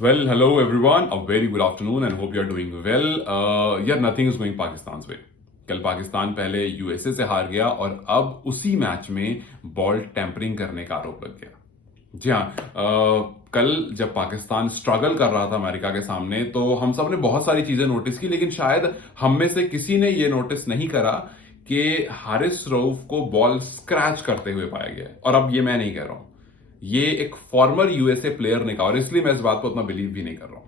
Well, hello everyone. A very good afternoon and hope you are doing well. Yeah, nothing is going Pakistan's way. कल पाकिस्तान पहले USA से हार गया और अब उसी मैच में बॉल टैंपरिंग करने का आरोप लग गया। जी हाँ, कल जब पाकिस्तान स्ट्रगल कर रहा था अमेरिका के सामने तो हम सब ने बहुत सारी चीजें नोटिस की, लेकिन शायद हम में से किसी ने ये नोटिस नहीं करा कि हारिस रऊफ को बॉल स्क्रैच करते हुए पाया गया। और अब ये मैं नहीं कह रहा हूं, ये एक फॉर्मर यूएसए प्लेयर ने कहा, और इसलिए मैं इस बात को उतना बिलीव भी नहीं कर रहा हूं।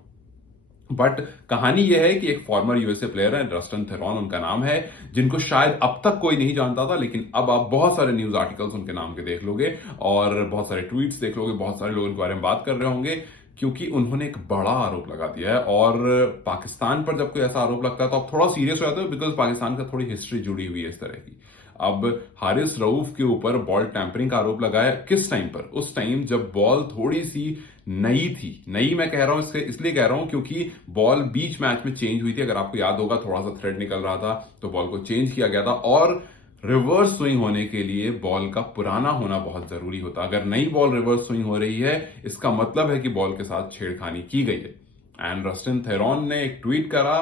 बट कहानी यह है कि एक फॉर्मर यूएसए प्लेयर है, रस्टन थेरॉन उनका नाम है, जिनको शायद अब तक कोई नहीं जानता था, लेकिन अब आप बहुत सारे न्यूज आर्टिकल्स उनके नाम के देख लोगे और बहुत सारे ट्वीट्स देख लोगे, बहुत सारे लोग इनके बारे में बात कर रहे होंगे, क्योंकि उन्होंने एक बड़ा आरोप लगा दिया है। और पाकिस्तान पर जब कोई ऐसा आरोप लगता है तो आप थोड़ा सीरियस हो जाते हो, बिकॉज पाकिस्तान का थोड़ी हिस्ट्री जुड़ी हुई है इस तरह की। अब हारिस रऊफ के ऊपर बॉल टैंपरिंग का आरोप लगाया किस टाइम पर? उस टाइम जब बॉल थोड़ी सी नई थी। नई मैं कह रहा हूं इसलिए कह रहा हूं क्योंकि बॉल बीच मैच में चेंज हुई थी। अगर आपको याद होगा, थोड़ा सा थ्रेड निकल रहा था तो बॉल को चेंज किया गया था, और रिवर्स स्विंग होने के लिए बॉल का पुराना होना बहुत जरूरी होता। अगर नई बॉल रिवर्स स्विंग हो रही है, इसका मतलब है कि बॉल के साथ छेड़खानी की गई है। एंड रस्टिन थेरॉन ने एक ट्वीट करा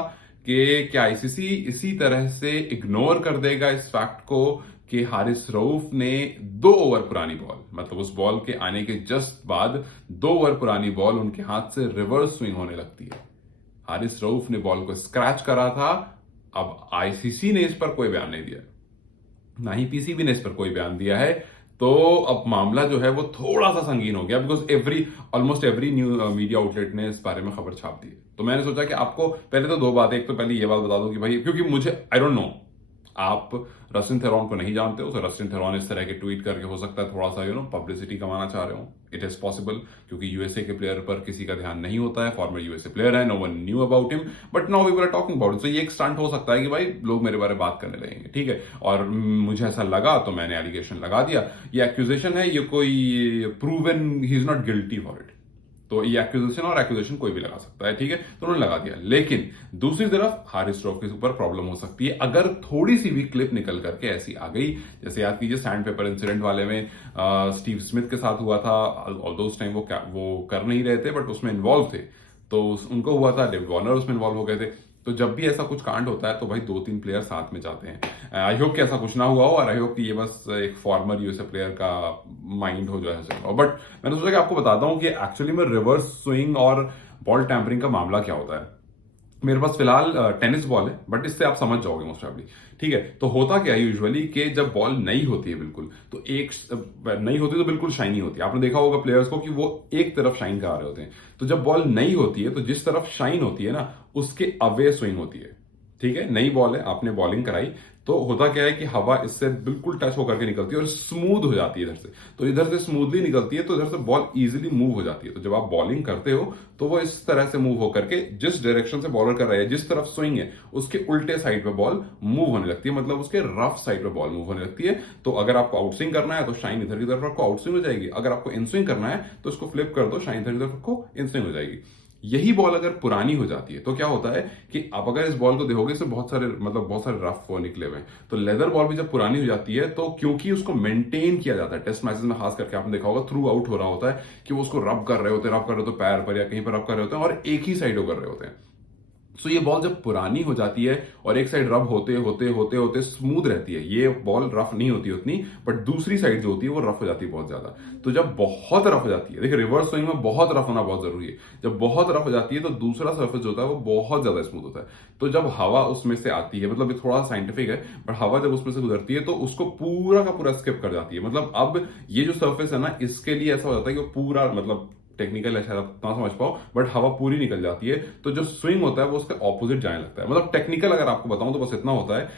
कि क्या आईसीसी इसी तरह से इग्नोर कर देगा इस फैक्ट को कि हारिस रऊफ ने 2 ओवर पुरानी बॉल, मतलब उस बॉल के आने के जस्ट बाद 2 ओवर पुरानी बॉल उनके हाथ से रिवर्स स्विंग होने लगती है। हारिस रऊफ ने बॉल को स्क्रैच करा था। अब आईसीसी ने इस पर कोई बयान नहीं दिया, ना ही पीसीबी ने इस पर कोई बयान दिया है। तो अब मामला जो है वो थोड़ा सा संगीन हो गया, because almost every new media outlet ने इस बारे में खबर छाप दी है। तो मैंने सोचा कि आपको पहले तो 2 बातें, एक तो पहले ये बात बता दूं कि भाई, क्योंकि मुझे आई डोंट नो, आप रस्टिन थेरॉन को नहीं जानते हो, तो रस्टिन थेरॉन इस तरह के ट्वीट करके हो सकता है थोड़ा सा पब्लिसिटी कमाना चाह रहे हो। इट इज पॉसिबल, क्योंकि यूएसए के प्लेयर पर किसी का ध्यान नहीं होता है। फॉर्मर यूएसए प्लेयर है, no one knew about him, but now we are talking about it. So ये एक स्टंट हो सकता है कि भाई लोग मेरे बारे में बात करने लगेंगे, ठीक है। और मुझे ऐसा लगा तो मैंने एलिगेशन लगा दिया। ये एक्यूजेशन है, ये कोई proven, he is not guilty for it. तो ये एक्यूजेशन कोई भी लगा सकता है, ठीक है। तो उन्होंने लगा दिया, लेकिन दूसरी तरफ हारिस रऊफ के ऊपर प्रॉब्लम हो सकती है अगर थोड़ी सी भी क्लिप निकल करके ऐसी आ गई। जैसे याद कीजिए सैंड पेपर इंसिडेंट वाले में स्टीव स्मिथ के साथ हुआ था। ऑल्दो उस टाइम वो कर नहीं रहे थे, बट उसमें इन्वॉल्व थे, तो उनको हुआ था। डेविड वार्नर उसमें इन्वॉल्व हो गए थे। तो जब भी ऐसा कुछ कांड होता है तो भाई 2-3 प्लेयर साथ में जाते हैं। आई होप कि ऐसा कुछ ना हुआ हो, और आई होप कि ये बस एक फॉर्मर यूएसए प्लेयर का माइंड हो जो ऐसे हो। बट मैंने सोचा कि आपको बताता हूं कि एक्चुअली में रिवर्स स्विंग और बॉल टैंपरिंग का मामला क्या होता है। मेरे पास फिलहाल टेनिस बॉल है, बट इससे आप समझ जाओगे मोस्ट प्रॉब्ली, ठीक है। तो होता क्या है यूजुअली कि जब बॉल नई होती है बिल्कुल, तो नई होती है तो बिल्कुल शाइनी होती है। आपने देखा होगा प्लेयर्स को कि वो एक तरफ शाइन करा रहे होते हैं। तो जब बॉल नई होती है तो जिस तरफ शाइन होती है ना, उसके अवे स्विंग होती है, ठीक है। नई बॉल है, आपने बॉलिंग कराई, तो होता क्या है कि हवा इससे बिल्कुल टच होकर के निकलती है और स्मूथ हो जाती है इधर से। तो इधर से स्मूथली निकलती है, तो इधर से बॉल इजीली मूव हो जाती है। तो जब आप बॉलिंग करते हो तो वो इस तरह से मूव होकर के, जिस डायरेक्शन से बॉलर कर रहा है, जिस तरफ स्विंग है, उसके उल्टे साइड पे बॉल मूव होने लगती है, मतलब उसके रफ साइड पे बॉल मूव होने लगती है। तो अगर आपको आउट स्विंग करना है तो शाइन इधर की तरफ रखो, आउट स्विंग हो जाएगी। अगर आपको इन स्विंग करना है तो इसको फ्लिप कर दो, शाइन इधर की तरफ रखो, इन स्विंग हो जाएगी। यही बॉल अगर पुरानी हो जाती है तो क्या होता है कि आप अगर इस बॉल को देखोगे, इसमें बहुत सारे रफ वो निकले हुए हैं। तो लेदर बॉल भी जब पुरानी हो जाती है, तो क्योंकि उसको मेंटेन किया जाता है, टेस्ट मैचेस में खास करके आपने देखा होगा थ्रू आउट हो रहा होता है कि वो उसको रब कर रहे होते हैं पैर पर या कहीं पर रब कर रहे होते हैं, और एक ही साइड कर रहे होते हैं। सो ये बॉल जब पुरानी हो जाती है और एक साइड रफ होते होते होते होते स्मूथ रहती है, ये बॉल रफ नहीं होती उतनी, बट दूसरी साइड जो होती है वो रफ हो जाती है बहुत ज्यादा। तो जब बहुत रफ हो जाती है, देखिए रिवर्स स्विंग में बहुत रफ होना बहुत जरूरी है। जब बहुत रफ हो जाती है तो दूसरा सर्फेस जो होता है वो बहुत ज्यादा स्मूथ होता है। तो जब हवा उसमें से आती है, मतलब ये थोड़ा साइंटिफिक है, बट हवा जब उसमें से गुजरती है तो उसको पूरा का पूरा स्किप कर जाती है। मतलब अब ये जो सर्फेस है ना, इसके लिए ऐसा हो जाता है कि वो पूरा, मतलब टेक्निकल है शायद आप ना समझ पाओ, बट हवा पूरी निकल जाती है। तो जो स्विंग होता है वो उसके ऑपोजिट जाने लगता है। मतलब टेक्निकल अगर आपको बताऊं तो बस इतना होता है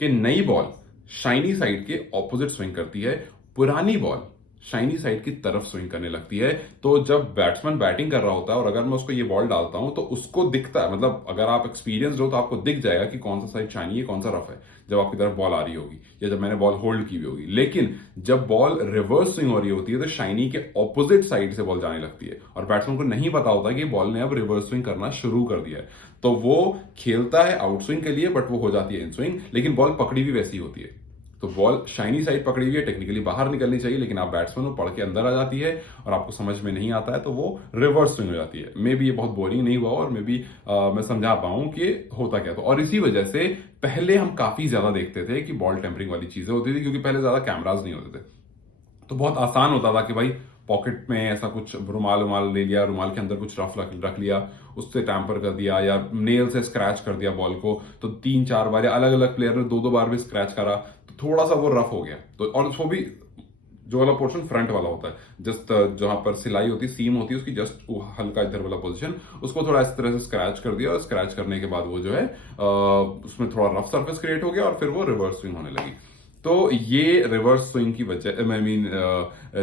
कि नई बॉल शाइनी साइड के ऑपोजिट स्विंग करती है, पुरानी बॉल शाइनी साइड की तरफ स्विंग करने लगती है। तो जब बैट्समैन बैटिंग कर रहा होता है और अगर मैं उसको ये बॉल डालता हूं तो उसको दिखता है, मतलब अगर आप एक्सपीरियंस हो तो आपको दिख जाएगा कि कौन सा साइड शाइनी है, कौन सा रफ है, जब आपकी तरफ बॉल आ रही होगी या जब मैंने बॉल होल्ड की हुई होगी। लेकिन जब बॉल रिवर्स स्विंग हो रही होती है तो शाइनी के ऑपोजिट साइड से बॉल जाने लगती है, और बैट्समैन को नहीं पता होता कि बॉल ने अब रिवर्स स्विंग करना शुरू कर दिया है। तो वो खेलता है आउट स्विंग के लिए, बट वो हो जाती है इन स्विंग, लेकिन बॉल पकड़ी भी वैसी होती है। तो बॉल शाइनी साइड पकड़ी हुई है, टेक्निकली बाहर निकलनी चाहिए, लेकिन आप बैट्समैन हो, पढ़ के अंदर आ जाती है और आपको समझ में नहीं आता है, तो वो रिवर्स स्विंग हो जाती है। मे बी ये बहुत बोरिंग नहीं हुआ और मे बी मैं समझा पाऊं कि होता क्या। तो और इसी वजह से पहले हम काफी ज्यादा देखते थे कि बॉल टेम्परिंग वाली चीजें होती थी, क्योंकि पहले ज्यादा कैमराज नहीं होते थे, तो बहुत आसान होता था कि भाई पॉकेट में ऐसा कुछ रुमाल उमाल ले लिया, रुमाल के अंदर कुछ रफ रख लिया, उससे टैंपर कर दिया या नेल से स्क्रैच कर दिया बॉल को, तो 3-4 बार या अलग अलग प्लेयर ने 2-2 बार भी स्क्रैच करा, तो थोड़ा सा वो रफ हो गया। तो और उसको भी जो वाला पोर्शन फ्रंट वाला होता है, जस्ट जहां पर सिलाई होती है, सीम होती है उसकी, जस्ट हल्का इधर वाला पोजीशन, उसको थोड़ा इस तरह से स्क्रैच कर दिया, और स्क्रैच करने के बाद वो जो है उसमें थोड़ा रफ सरफेस क्रिएट हो गया और फिर वो रिवर्स स्विंग होने लगी। तो ये रिवर्स स्विंग की वजह, आई मीन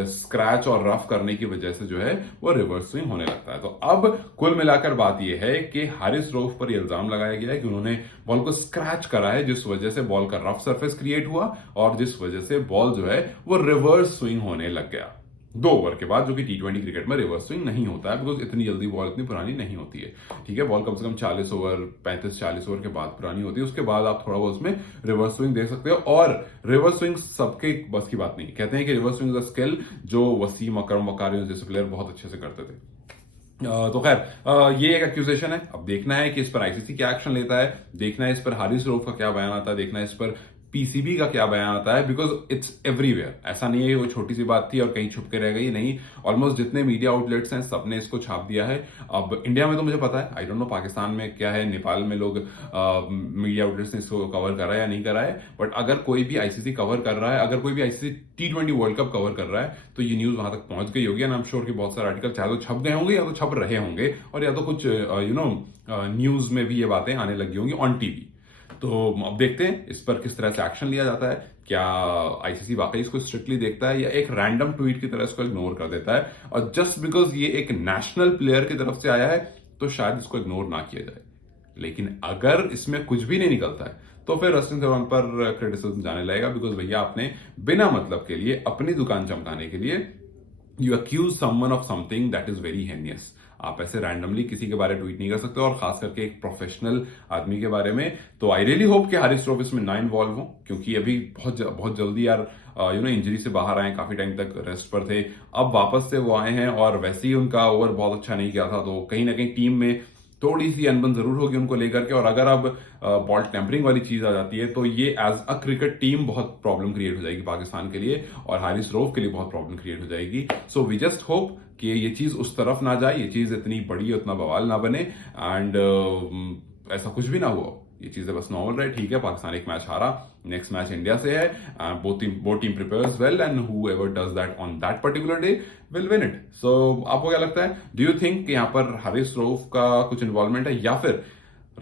स्क्रैच और रफ करने की वजह से जो है वो रिवर्स स्विंग होने लगता है। तो अब कुल मिलाकर बात यह है कि हारिस रऊफ पर यह इल्जाम लगाया गया है कि उन्होंने बॉल को स्क्रैच करा है, जिस वजह से बॉल का रफ सरफेस क्रिएट हुआ और जिस वजह से बॉल जो है वो रिवर्स स्विंग होने लग गया 2 ओवर के बाद, जो कि T20 क्रिकेट में रिवर्स स्विंग नहीं होता है, बिकॉज इतनी जल्दी बॉल इतनी पुरानी नहीं होती है। ठीक है, बॉल कम से कम 40 ओवर, 35-40 ओवर के बाद पुरानी होती है, उसके बाद आप थोड़ा बहुत उसमें रिवर्स स्विंग देख सकते हो। और रिवर्स स्विंग सबके बस की बात नहीं, कहते हैं कि रिवर्स स्विंग स्किल जो वसीम अकरम वकारियों जैसे प्लेयर बहुत अच्छे से करते थे। तो खैर ये एक एक्यूजेशन है। अब देखना है कि इस पर आईसीसी क्या एक्शन लेता है, देखना है इस पर हारिस रऊफ का क्या बयान आता है, देखना है इस पर पीसीबी का क्या बयान आता है, बिकॉज इट्स एवरीवेयर। ऐसा नहीं है वो छोटी सी बात थी और कहीं छुप के रह गई, नहीं, ऑलमोस्ट जितने मीडिया आउटलेट्स हैं सबने इसको छाप दिया है। अब इंडिया में तो मुझे पता है, आई डोंट नो पाकिस्तान में क्या है, नेपाल में लोग मीडिया आउटलेट्स ने इसको कवर करा है या नहीं करा है, बट अगर कोई भी आईसीसी कवर कर रहा है, अगर कोई भी ICC T20 world cup cover कर रहा है, तो ये न्यूज वहां तक पहुंच गई होगी। एंड आई एम श्योर कि बहुत सारे आर्टिकल चाहे तो छप गए होंगे या तो छप रहे होंगे, और या तो कुछ न्यूज में भी ये बातें आने लगी होंगी ऑन टीवी। तो अब देखते हैं इस पर किस तरह से एक्शन लिया जाता है। क्या आईसीसी वाकई इसको स्ट्रिक्टली देखता है या एक रैंडम ट्वीट की तरह इसको इग्नोर कर देता है, और जस्ट बिकॉज ये एक नेशनल प्लेयर की तरफ से आया है तो शायद इसको इग्नोर ना किया जाए। लेकिन अगर इसमें कुछ भी नहीं निकलता है तो फिर रस्टिन सेवान पर क्रिटिसिज्म जाने लगेगा, बिकॉज भैया आपने बिना मतलब के लिए अपनी दुकान चमकाने के लिए you accuse someone of something that is very heinous. आप ऐसे रैंडमली किसी के बारे में ट्वीट नहीं कर सकते, और खास करके एक प्रोफेशनल आदमी के बारे में। तो आई रियली होप कि हारिस रऊफ इसमें ना इन्वॉल्व हो, क्योंकि अभी बहुत जल्दी यार इंजरी से बाहर आए, काफी टाइम तक रेस्ट पर थे, अब वापस से वो आए हैं और वैसे ही उनका ओवर बहुत अच्छा नहीं किया था, तो कहीं ना कहीं टीम में थोड़ी सी अनबन जरूर होगी उनको लेकर के। और अगर अब बॉल टेम्परिंग वाली चीज आ जाती है तो ये एज अ क्रिकेट टीम बहुत प्रॉब्लम क्रिएट हो जाएगी पाकिस्तान के लिए, और हारिस रऊफ के लिए बहुत प्रॉब्लम क्रिएट हो जाएगी। सो वी जस्ट होप कि ये चीज उस तरफ ना जाए, ये चीज इतनी बड़ी उतना बवाल ना बने, एंड ऐसा कुछ भी ना हुआ, ये चीजें बस नॉर्मल रहे। ठीक है, पाकिस्तान एक मैच हारा, नेक्स्ट मैच इंडिया से है, both team prepares well, and whoever does that on that particular day will win it. So आपको क्या लगता है, डू यू थिंक यहाँ पर हारिस रऊफ का कुछ इन्वॉल्वमेंट है, या फिर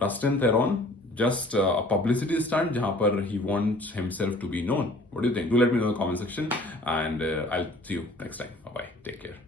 रस्टिन सेवान just a publicity stunt जहां पर he wants himself to be known? What do you think? Do let me know in the comment section, and I'll see you next time. Bye bye, take care.